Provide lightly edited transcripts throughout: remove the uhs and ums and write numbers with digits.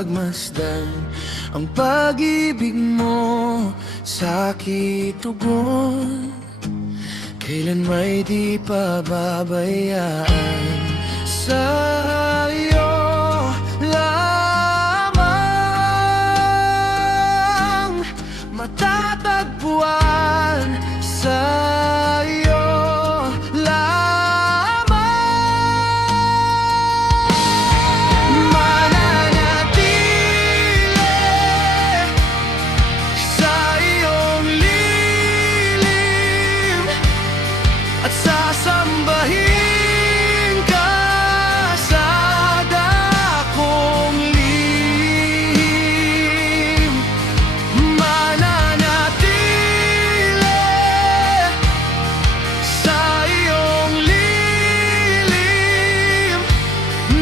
pagmasdan ang pag-ibig mo sa'kin tugon. Kailan may di pababayaan sa'yo lamang matatagpuan sa'yo lamang mananatili sa iyong lilim at sasambahin ka sa dakong lihim. Mananatili sa iyong lilim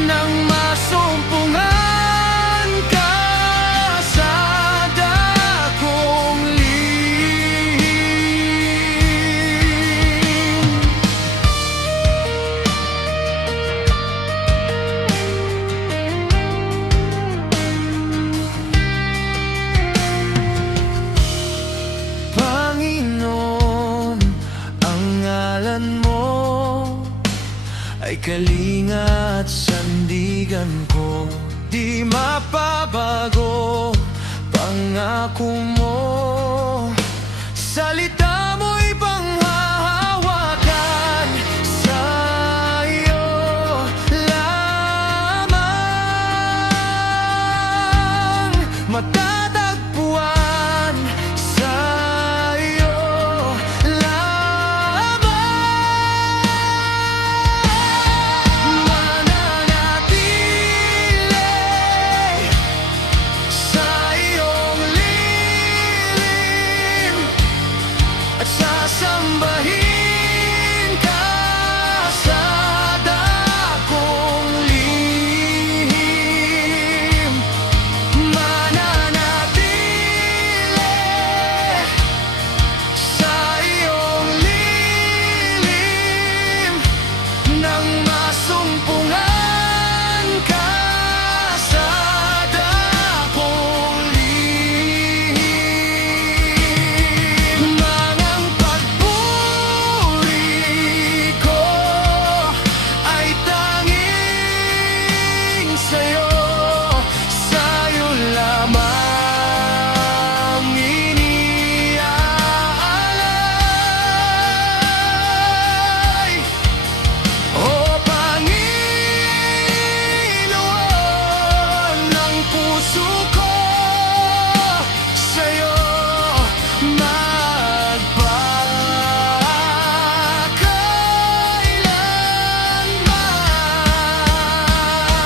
nang masumpungan ka sa dakong lihim. Panginoon, ang ngalan mo ay kalinga at sandigan ko. Di mapabago pangako mo, salita mo'y panghahawakan sa'yo lamang matatagpuan sa'yo lamang. Mananatili sa iyong lilim at sasambahin ka sa dakong lihim. Mananatili sa iyong lilim nang masumpungan ka sa dakong lihim. Mangang pagpuri ko ay tanging sa'yo, sa'yo lamang iniaalay. O Panginoon, ang puso ko sa'yo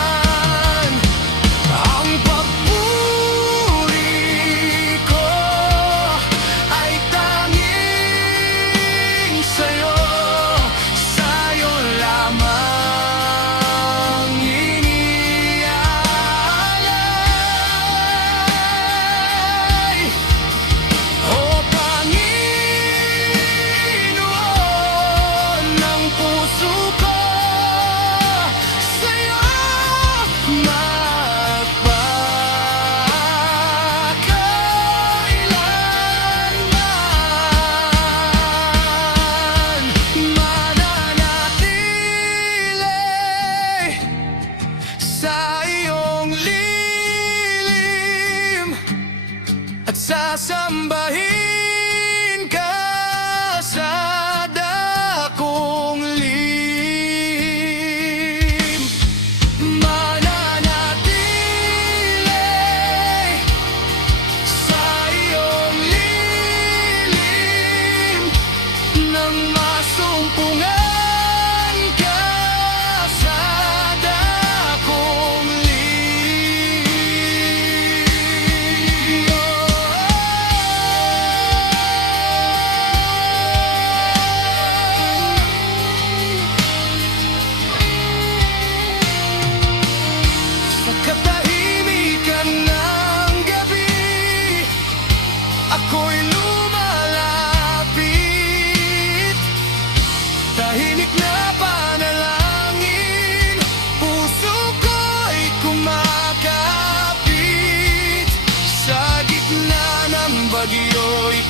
magpakailanman. Ang papuri ko ay tanging sa'yo, sa'yo lamang iniaalay. O Panginoon, ang puso ko sa'yo magpakailanman. Mananatili sa iyong lilim at sasambahin ka sa dakong lihim. Mananatili sa iyong lilim nang masumpungan ka sa dakong lihim.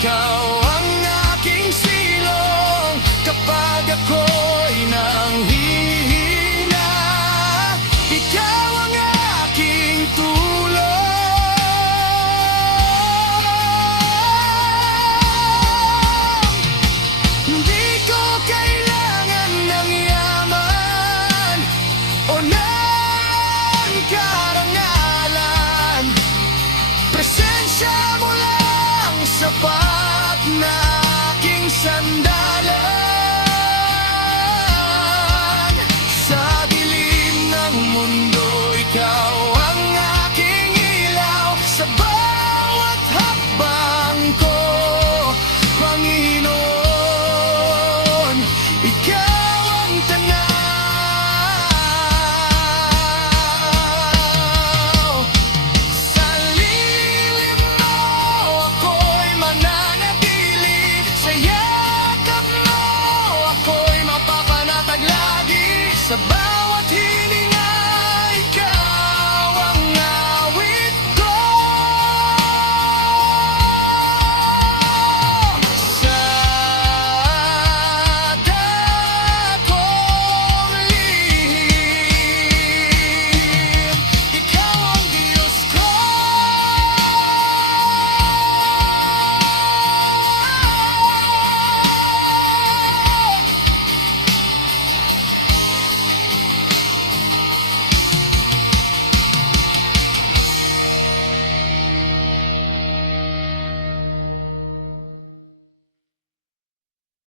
Ikaw ang aking silong kapag ako'y nanghihina. Ikaw ang aking tulong. Hindi ko kailangan ng yaman o ng karangalan. Presensya mo lang sapat na aking sandal.